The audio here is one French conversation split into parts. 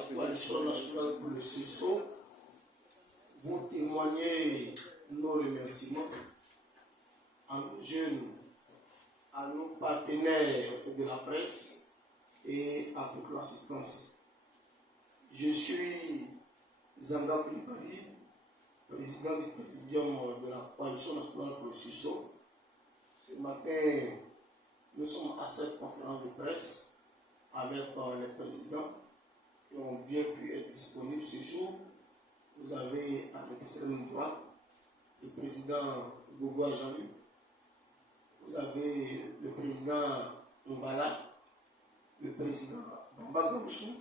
coalition nationale pour le sursaut, vous témoignez nos remerciements à nos jeunes, à nos partenaires de la presse et à toute l'assistance. Je suis Zanda Koulibaly, président du présidium de la coalition nationale pour le sursaut. Ce matin, nous sommes à cette conférence de presse avec les présidents qui ont bien pu être disponibles ce jour. Vous avez à l'extrême droite le président Gogo Ajalu, vous avez le président Mbala, le président Bamba Gaussou,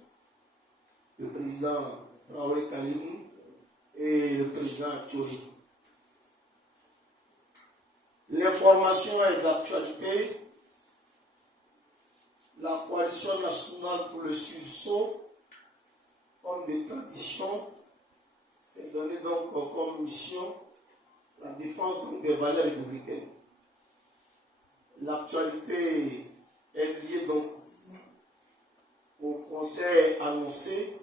le président Traoré Kalimou et le président Tchori. L'information est d'actualité. La coalition nationale pour le sursaut, comme de tradition, s'est donné donc comme mission la défense des valeurs républicaines. L'actualité est liée donc au conseil annoncé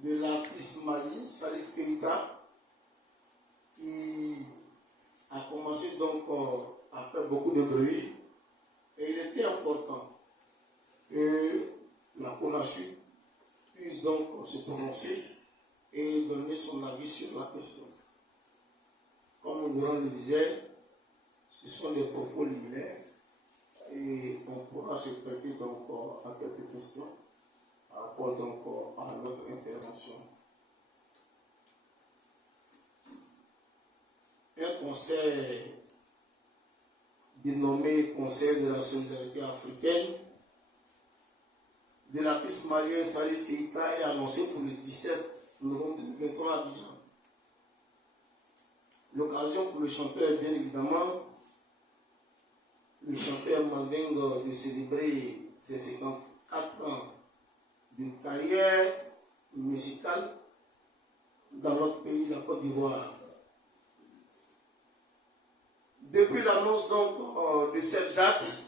de l'artiste malien Salif Keïta, qui a commencé donc à faire beaucoup de bruit. Et il était important que la CONASU puisse donc se prononcer et donner son avis sur la question. Comme Laurent le disait, ce sont des propos liminaires et on pourra se prêter donc à quelques questions par rapport donc à notre intervention. Un conseil dénommé Conseil de la solidarité africaine de l'artiste malien Salif Keïta est annoncé pour le 17 novembre 2023 à Abidjan. L'occasion pour le chanteur, bien évidemment, le chanteur mandingue de célébrer ses 54 ans de carrière musicale dans notre pays, la Côte d'Ivoire. Depuis l'annonce donc de cette date,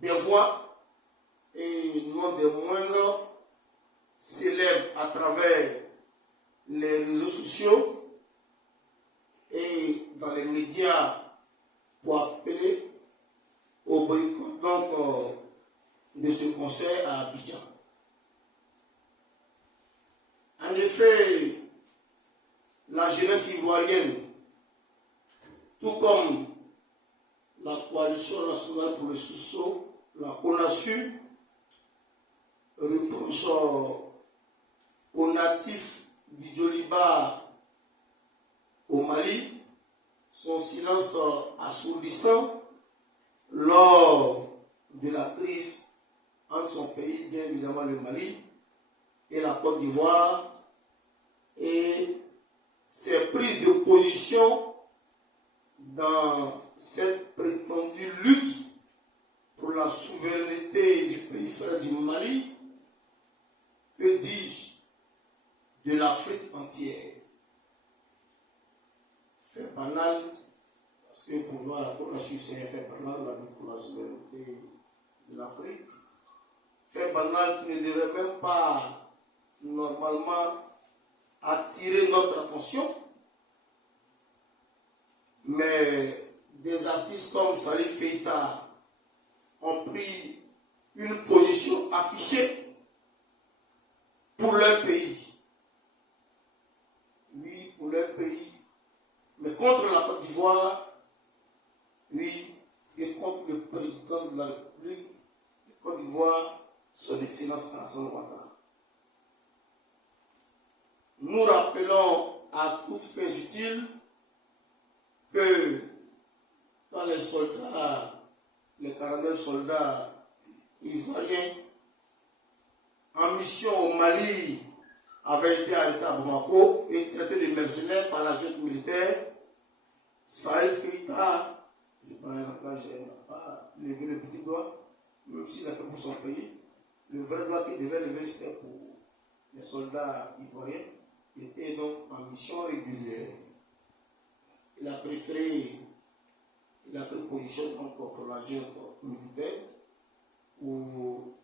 des voix et non des moindres s'élèvent à travers les réseaux sociaux et dans les médias pour appeler au boycott donc de ce concert à Abidjan. En effet, la jeunesse ivoirienne, tout comme la coalition nationale pour le sursaut, la CONASU, reproche aux natifs du Djoliba au Mali son silence assourdissant lors de la crise entre son pays, bien évidemment le Mali, et la Côte d'Ivoire, et ses prises de position dans cette prétendue lutte pour la souveraineté du pays frère du Mali, que dis-je, de l'Afrique entière. Fait banal, parce que pour voir la CONASU, c'est un fait banal, la lutte pour la souveraineté de l'Afrique. Fait banal qui ne devrait même pas normalement attirer notre attention. Mais des artistes comme Salif Keïta ont pris une position affichée pour leur pays. Oui, pour leur pays. Mais contre la Côte d'Ivoire, oui, et contre le président de la République de Côte d'Ivoire, son Excellence Alassane Ouattara. Nous rappelons à toutes fins utiles que quand les soldats, les 49 soldats ivoiriens en mission au Mali avaient été arrêtés à Bamako et traités de mercenaires par la junte militaire, Salif Keïta, je n'a pas levé le petit doigt, même s'il a fait pour son pays, le vrai doigt qu'il devait lever, c'était pour les soldats ivoiriens qui étaient donc en mission régulière. Il a préféré, il a pris position donc pour la junte militaire, où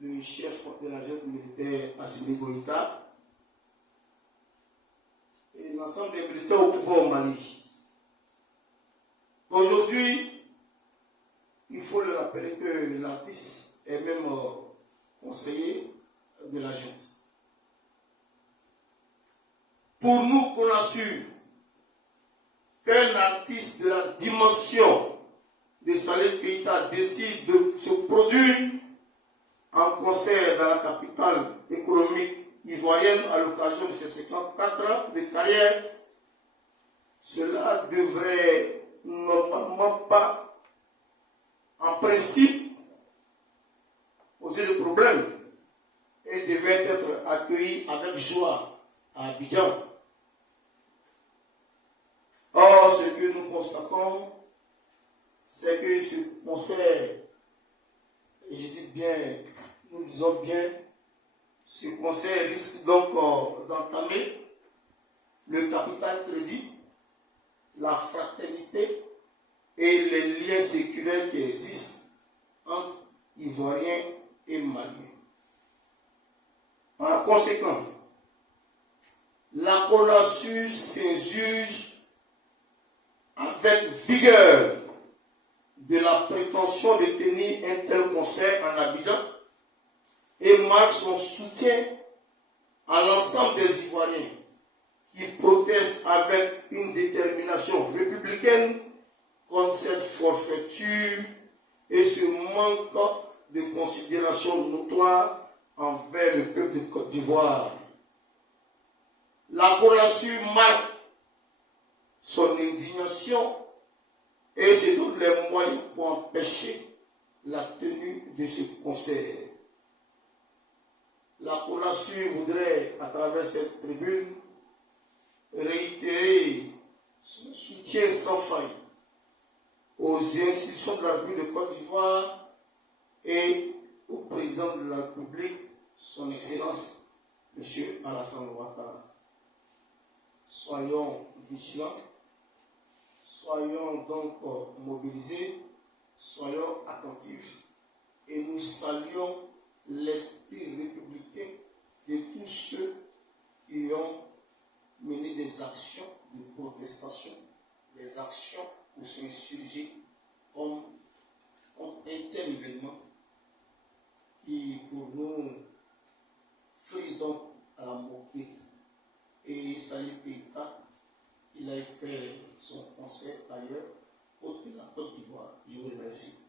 le le chef de la junte militaire Assimi Goïta et l'ensemble des militaires au pouvoir au Mali. Aujourd'hui, il faut le rappeler que l'artiste est même conseiller de la junte. Pour nous, qu'on assure qu'un artiste de la dimension de Salif Keïta décide de se produire en concert dans la capitale économique ivoirienne à l'occasion de ses 54 ans de carrière, cela devrait normalement pas, en principe, poser de problème et devait être accueilli avec joie à Abidjan. Or, ce que nous constatons, c'est que ce concert, et je dis bien, nous disons bien, ce concert risque donc d'entamer le capital crédit, la fraternité et les liens séculaires qui existent entre Ivoiriens et Maliens. Par conséquent, la CONASUR s'insurge avec vigueur de la prétention de tenir un tel concert en Abidjan et marque son soutien à l'ensemble des Ivoiriens qui protestent avec une détermination républicaine contre cette forfaiture et ce manque de considération notoire envers le peuple de Côte d'Ivoire. La CONASUR marque son indignation et se donne les moyens pour empêcher la tenue de ce concert. La CONASUR voudrait, à travers cette tribune, réitérer son soutien sans faille aux institutions de la République de Côte d'Ivoire et au président de la République, son Excellence, M. Alassane Ouattara. Soyons vigilants, soyons donc mobilisés, soyons attentifs et nous saluons l'esprit républicain de tous ceux qui ont mené des actions de protestation, des actions pour s'insurger contre un tel événement qui pour nous frise donc à la moquée. Et Salif Keïta, il a fait son concert ailleurs, autre que la Côte d'Ivoire. Je vous remercie.